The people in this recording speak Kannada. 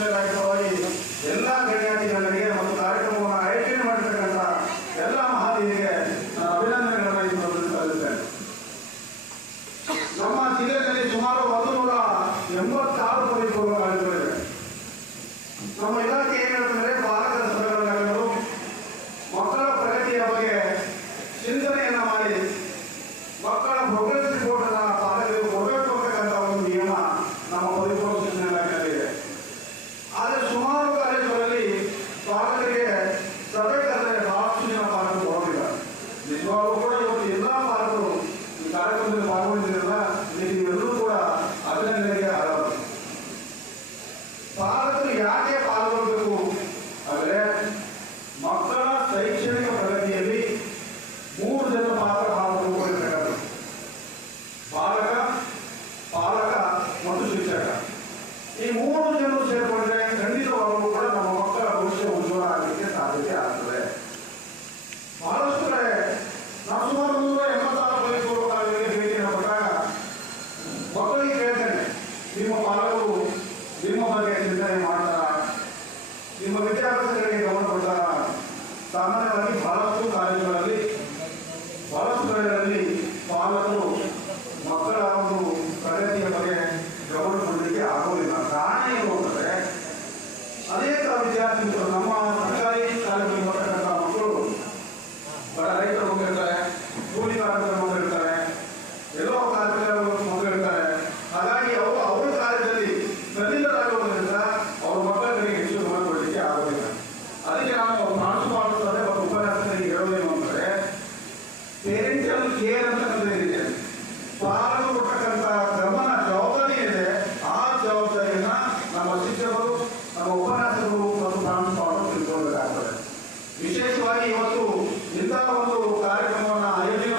ವಿಶ್ವವಿದ್ಯಾಲಯವಾಗಿ ಎಲ್ಲ ಗಣ್ಯಾತಿಗಳಿಗೆ ಮತ್ತು ಕಾರ್ಯಕ್ರಮವನ್ನು ಆಯೋಜನೆ ಮಾಡಿರ್ತಕ್ಕಂಥ ಎಲ್ಲ ಮಹಾದೇವಿಗೆ ನಾನು ಅಭಿನಂದನೆಗಳನ್ನು ಇಂದು ಸಲ್ಲಿಸುತ್ತೇನೆ. ನಮ್ಮ ಜಿಲ್ಲೆಯಲ್ಲಿ ಸುಮಾರು 186 ಪದವಿ ಪೂರ್ವ ಕಾಲೇಜುಗಳಿವೆ. ನಮ್ಮ ಇಲಾಖೆ ಏನು ಹೇಳ್ತಂದ್ರೆ ಪಾಲಕರ ಸಭೆಗಳನ್ನು ಮಕ್ಕಳ ಪ್ರಗತಿಯ ಬಗ್ಗೆ ಚಿಂತನೆಯನ್ನ ಮಾಡಿ ಮಕ್ಕಳ ಪ್ರೋಗ್ರೆಸ್ ರಿಪೋರ್ಟ್ ಅನ್ನ ಪಾಲಕರಿಗೆ ಕೊಡಬೇಕು ಅಂತಕ್ಕಂಥ ಒಂದು ನಿಯಮ ನಮ್ಮ ಪದವಿ ಪೂರ್ವ ಶಿಕ್ಷಣ ಇಲಾಖೆಯಲ್ಲಿದೆ. ಆದರೆ ಸುಮಾರು ಕಾಲೇಜುಗಳಲ್ಲಿ ಪಾಲಕರಿಗೆ ಸಭೆ ಕರೆದರೆ ಬಹಳಷ್ಟು ಜನ ಪಾಲಕರು ಕೊಡೋದಿಲ್ಲ. ನಿಜವಾಗ್ಲೂ ಕೂಡ ಇವತ್ತು ಎಲ್ಲಾ ಪಾಲಕರು ಈ ಕಾರ್ಯಕ್ರಮದಲ್ಲಿ ಭಾಗವಹಿಸಿರಲ್ಲ, ನೀವೆಲ್ಲರೂ ಕೂಡ ಅಭಿನಂದನೆಗೆ ಅರ್ಹರು. ಪಾಲಕರು ಯಾಕೆ ಪಾಲ್ಗೊಳ್ಳಬೇಕು ಅಂದರೆ ಮಕ್ಕಳ ಶೈಕ್ಷಣಿಕ ಪ್ರಗತಿಯಲ್ಲಿ 3 ಜನ ಪಾತ್ರ ಪಾಲ್ಗೊಳ್ಳಬೇಕಾಗುತ್ತೆ. ಬಾಲಕ, ಪಾಲಕ ಮತ್ತು ಶಿಕ್ಷಕ. ಈ 3 ಜನರು ಸೇರಿಕೊಂಡ್ರೆ ಖಂಡಿತವಾಗಲೂ ಕೂಡ ನಮ್ಮ ಮಕ್ಕಳ ಭವಿಷ್ಯ ಉಜ್ವಲ ಆಗಲಿಕ್ಕೆ ಸಾಧ್ಯತೆ ಆಗ್ತದೆ. ಬಹಳಷ್ಟು ಕಡೆ ನಾವು ಸುಮಾರು 186 ಪದವಿ ಪೂರ್ವ ಕಾಲೇಜಿಗೆ ಭೇಟಿಯನ್ನು ಕೊಟ್ಟಾಗ ಮಕ್ಕಳಿಗೆ ಕೇಳ್ತೇನೆ, ನಿಮ್ಮ ಪಾಲಕರು ನಿಮ್ಮ ಬಗ್ಗೆ ಚಿಂತನೆ ಮಾಡ್ತಾರ, ನಿಮ್ಮ ವಿದ್ಯಾಭ್ಯಾಸಗಳಿಗೆ ಗಮನ ಕೊಡ್ತಾರ? ಸಾಮಾನ್ಯವಾಗಿ ಬಹಳಷ್ಟು ಕಾಲೇಜುಗಳಲ್ಲಿ ಬಹಳಷ್ಟು ಕಡೆಗಳಲ್ಲಿ ಪಾಲಕರು ಮಕ್ಕಳ ಒಂದು ಪ್ರಗತಿಯ ಬಗ್ಗೆ ಗಮನ ಕೊಡಲಿಕ್ಕೆ ಆಗೋದಿಲ್ಲ. ಕಾರಣ ಏನು ಅಂದರೆ ಅನೇಕ ವಿದ್ಯಾರ್ಥಿಗಳು ನಮ್ಮ ಸರ್ಕಾರಿ ಕಾಲೇಜಿಗೆ ಬರ್ತಕ್ಕಂಥ ಮಕ್ಕಳು ಬಡ ರೈತರ ಮಕ್ಕಳಿರ್ತಾರೆ, ಕೂಲಿ ಕಾರ್ಮಿಕರ ಮಕ್ಕಳಿರ್ತಾರೆ, ಎಲ್ಲೋ ಕಾರ್ಮಿಕರ ಮಕ್ಕಳಿರ್ತಾರೆ. ಹಾಗಾಗಿ ಅವ್ರ ಕಾಲೇಜಲ್ಲಿ ಕಲಿತರಾಗಿರೋದ್ರಿಂದ ಅವ್ರ ಮಕ್ಕಳ ಕಡೆಗೆ ಹೆಚ್ಚು ಗಮನ ಕೊಡಲಿಕ್ಕೆ ಆಗೋದಿಲ್ಲ. ಅದಕ್ಕೆ ನಾವು ಪ್ರಾಂಶುಪಾಲರು ಮತ್ತು ಉಪನ್ಯಾಸಕರಿಗೆ ಹೇಳೋದೇನು ಅಂದರೆ ಪೇರೆಂಟಲ್ ಕೇರ್ ಅಂತ ಏನಿದೆ, ಪಾಲಕರು ಕೊಟ್ಟಕ್ಕಂಥ ಗಮನ ಜವಾಬ್ದಾರಿ ಇದೆ. ಆ ಜವಾಬ್ದಾರಿಯನ್ನ ನಮ್ಮ ಶಿಕ್ಷಕರು, ನಮ್ಮ ಉಪನ್ಯಾಸಕರು ಮತ್ತು ಪ್ರಾಂಶುಪಾಲರು ತಿಳ್ಕೊಳ್ಬೇಕಾಗ್ತದೆ. ವಿಶೇಷವಾಗಿ ಇವತ್ತು ಇಂತಹ ಒಂದು ಕಾರ್ಯಕ್ರಮವನ್ನು ಆಯೋಜನೆ